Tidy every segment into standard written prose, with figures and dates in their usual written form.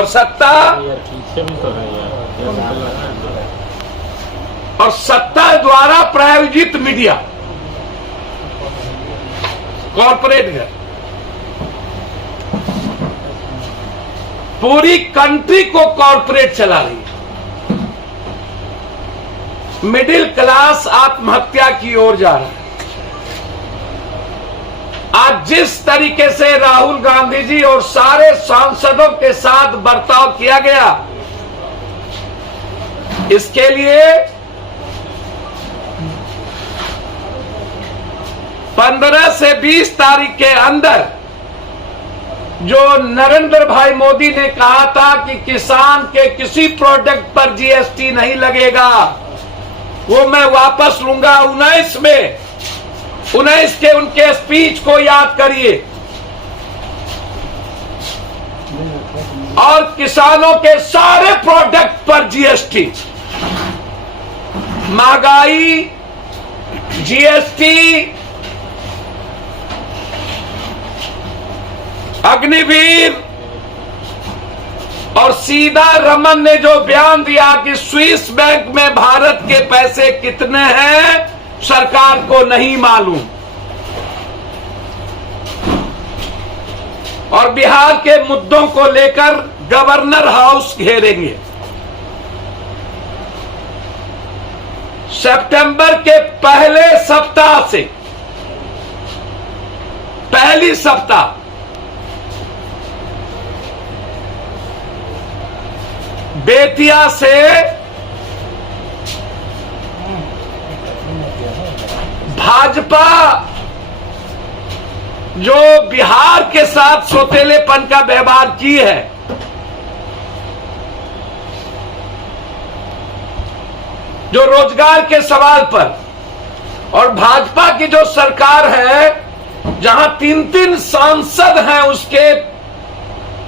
और सत्ता और सत्ता द्वारा प्रायोजित मीडिया, कॉरपोरेट घर पूरी कंट्री को कॉरपोरेट चला रही है। मिडिल क्लास आत्महत्या की ओर जा रहा है। आज जिस तरीके से राहुल गांधी जी और सारे सांसदों के साथ बर्ताव किया गया, इसके लिए 15 से 20 तारीख के अंदर जो नरेंद्र भाई मोदी ने कहा था कि किसान के किसी प्रोडक्ट पर जीएसटी नहीं लगेगा, वो मैं वापस लूंगा। 19 के उनके स्पीच को याद करिए। और किसानों के सारे प्रोडक्ट पर जीएसटी, महंगाई, जीएसटी, अग्निवीर, और सीधा रमन ने जो बयान दिया कि स्विस बैंक में भारत के पैसे कितने हैं सरकार को नहीं मालूम। और बिहार के मुद्दों को लेकर गवर्नर हाउस घेरेंगे। सितंबर के पहले सप्ताह से, पहली सप्ताह बेतिया से भाजपा जो बिहार के साथ सौतेलेपन का व्यवहार की है, जो रोजगार के सवाल पर, और भाजपा की जो सरकार है जहां 3-3 सांसद हैं, उसके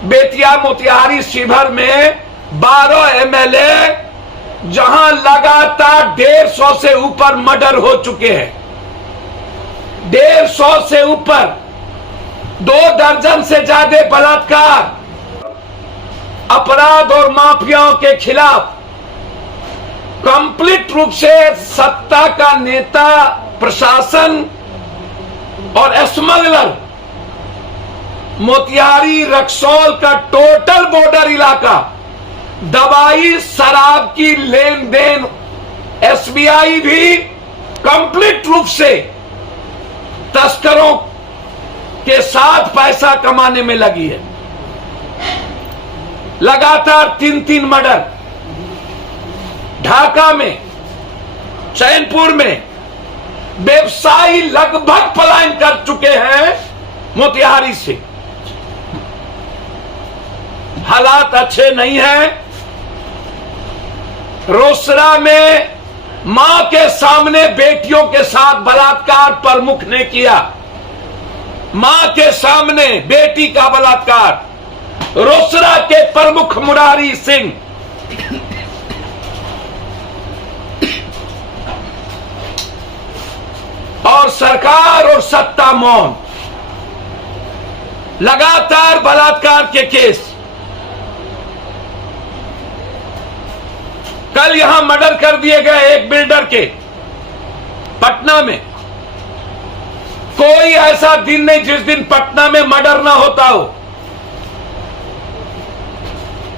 बेतिया, मोतिहारी, शिवहर में 12 एमएलए, जहां लगातार 150 से ऊपर मर्डर हो चुके हैं, 150 से ऊपर, 2 दर्जन से ज्यादा बलात्कार, अपराध और माफियाओं के खिलाफ कंप्लीट रूप से सत्ता का नेता, प्रशासन और स्मगलर, मोतिहारी, रक्सौल का टोटल बॉर्डर इलाका, दवाई, शराब की लेन देन, एसबीआई भी कंप्लीट रूप से तस्करों के साथ पैसा कमाने में लगी है। लगातार 3-3 मर्डर, ढाका में, चैनपुर में, व्यवसायी लगभग पलायन कर चुके हैं मोतिहारी से। हालात अच्छे नहीं हैं। रोसड़ा में मां के सामने बेटियों के साथ बलात्कार प्रमुख ने किया। मां के सामने बेटी का बलात्कार, रोसड़ा के प्रमुख मुरारी सिंह। और सरकार और सत्ता मौन। लगातार बलात्कार के केस। कल यहां मर्डर कर दिए गए एक बिल्डर के, पटना में। कोई ऐसा दिन नहीं जिस दिन पटना में मर्डर ना होता हो।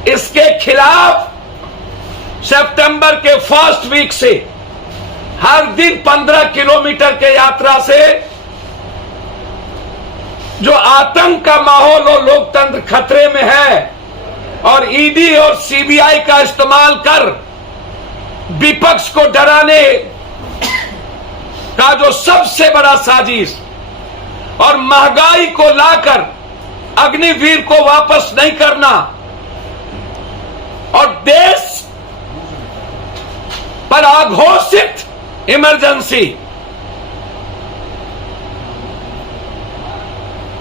इसके खिलाफ सितंबर के फर्स्ट वीक से हर दिन 15 किलोमीटर के यात्रा से जो आतंक का माहौल और लोकतंत्र खतरे में है, और ईडी और सीबीआई का इस्तेमाल कर विपक्ष को डराने का जो सबसे बड़ा साजिश, और महंगाई को लाकर अग्निवीर को वापस नहीं करना, और देश पर अघोषित इमरजेंसी,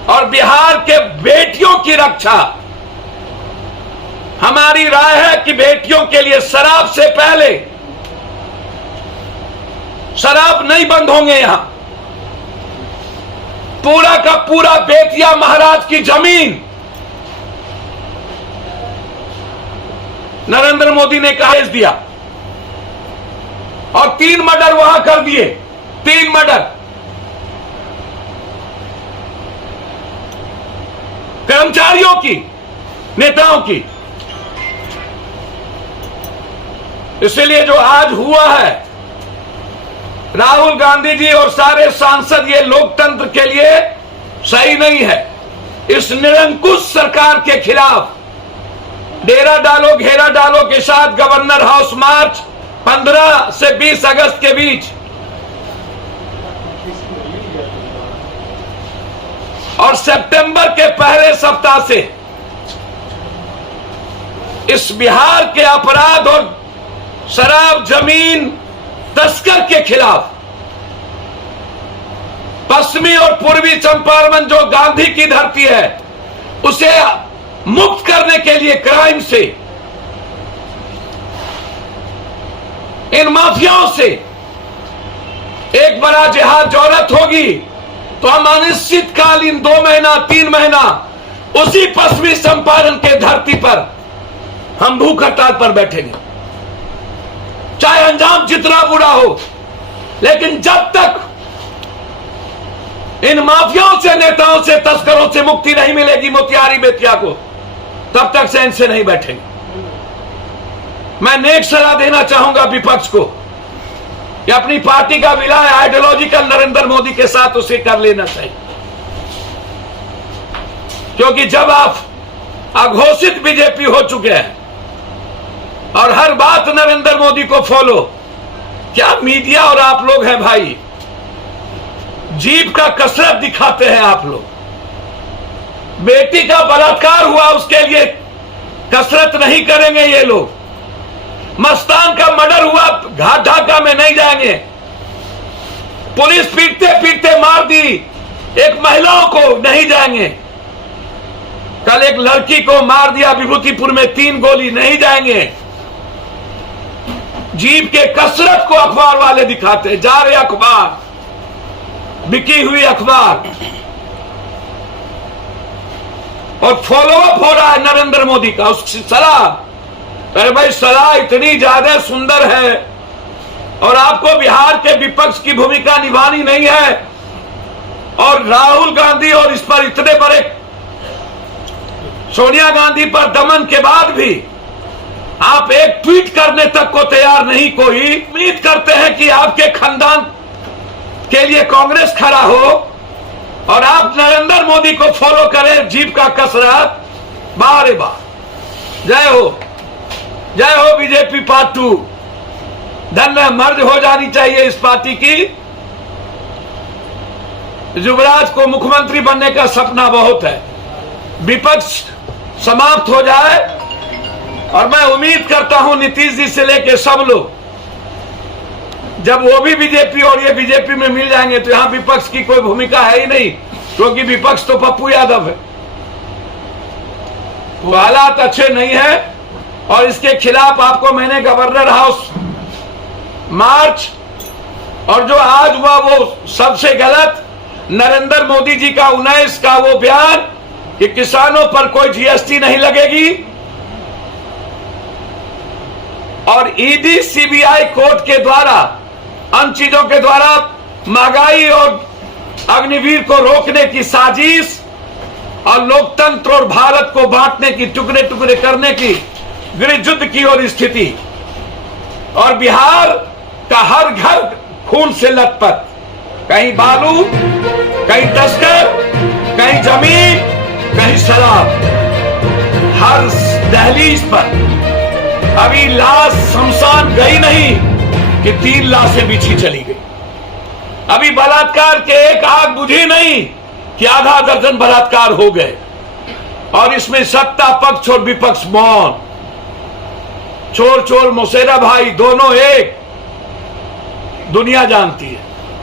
और बिहार के बेटियों की रक्षा। हमारी राय है कि बेटियों के लिए शराब से पहले, शराब नहीं बंद होंगे यहां। पूरा का पूरा बेतिया महाराज की जमीन नरेंद्र मोदी ने कहा भेज दिया और 3 मर्डर वहां कर दिए, 3 मर्डर कर्मचारियों की, नेताओं की। इसलिए जो आज हुआ है, राहुल गांधी जी और सारे सांसद, ये लोकतंत्र के लिए सही नहीं है। इस निरंकुश सरकार के खिलाफ डेरा डालो घेरा डालो के साथ गवर्नर हाउस मार्च 15 से 20 अगस्त के बीच और सितंबर के पहले सप्ताह से इस बिहार के अपराध और शराब जमीन तस्कर के खिलाफ पश्चिमी और पूर्वी चंपारण जो गांधी की धरती है उसे मुक्त करने के लिए क्राइम से, इन माफियाओं से एक बड़ा जिहाद जरूरत होगी। तो हम अनिश्चितकालीन 2 महीना 3 महीना उसी पश्चिमी चंपारण के धरती पर हम भूख हड़ताल पर बैठेंगे, चाहे अंजाम जितना बुरा हो। लेकिन जब तक इन माफियाओं से, नेताओं से, तस्करों से मुक्ति नहीं मिलेगी मोतिहारी बेतिया को, तब तक चैन से नहीं बैठेंगे। मैं नेक सलाह देना चाहूंगा विपक्ष को कि अपनी पार्टी का विलय आइडियोलॉजिकल नरेंद्र मोदी के साथ उसे कर लेना चाहिए, क्योंकि जब आप अघोषित बीजेपी हो चुके हैं और हर बात नरेंद्र मोदी को फॉलो, क्या मीडिया और आप लोग हैं भाई, जीभ का कसरत दिखाते हैं आप लोग। बेटी का बलात्कार हुआ, उसके लिए कसरत नहीं करेंगे ये लोग। मस्तान का मर्डर हुआ, घाट ढाका में नहीं जाएंगे। पुलिस पीटते पीटते मार दी एक महिलाओं को, नहीं जाएंगे। कल एक लड़की को मार दिया विभूतिपुर में 3 गोली, नहीं जाएंगे। जीभ के कसरत को अखबार वाले दिखाते, जा रहे अखबार, बिकी हुई अखबार, और फॉलोअप हो रहा है नरेंद्र मोदी का उसकी सलाह। अरे भाई, सलाह इतनी ज्यादा सुंदर है और आपको बिहार के विपक्ष की भूमिका निभानी नहीं है। और राहुल गांधी और इस पर इतने बड़े सोनिया गांधी पर दमन के बाद भी आप एक ट्वीट करने तक को तैयार नहीं। कोई उम्मीद करते हैं कि आपके खानदान के लिए कांग्रेस खड़ा हो और आप नरेंद्र मोदी को फॉलो करें, जीभ का कसरत। बारे बार जय हो बीजेपी पार्ट 2। धन्य मर्ज हो जानी चाहिए इस पार्टी की। युवराज को मुख्यमंत्री बनने का सपना बहुत है, विपक्ष समाप्त हो जाए। और मैं उम्मीद करता हूं नीतीश जी से लेकर सब लोग, जब वो भी बीजेपी और ये बीजेपी में मिल जाएंगे तो यहां विपक्ष की कोई भूमिका है ही नहीं, क्योंकि विपक्ष तो पप्पू यादव है। तो हालात अच्छे नहीं है और इसके खिलाफ आपको मैंने गवर्नर हाउस मार्च और जो आज हुआ वो सबसे गलत, नरेंद्र मोदी जी का 19 का वो बयान कि किसानों पर कोई जीएसटी नहीं लगेगी और ईडी सीबीआई कोर्ट के द्वारा अन चीजों के द्वारा महंगाई और अग्निवीर को रोकने की साजिश और लोकतंत्र और भारत को बांटने की, टुकड़े टुकड़े करने की गृह युद्ध की ओर स्थिति। और बिहार का हर घर खून से लथपथ, कहीं बालू, कहीं तस्कर, कहीं जमीन, कहीं शराब। हर दहलीज पर अभी लाश शमशान गई नहीं कि 3 लाशें बिछी चली गई। अभी बलात्कार के एक आग बुझी नहीं कि आधा दर्जन बलात्कार हो गए। और इसमें सत्ता पक्ष और विपक्ष मौन। चोर चोर मौसेरा भाई दोनों एक, दुनिया जानती है।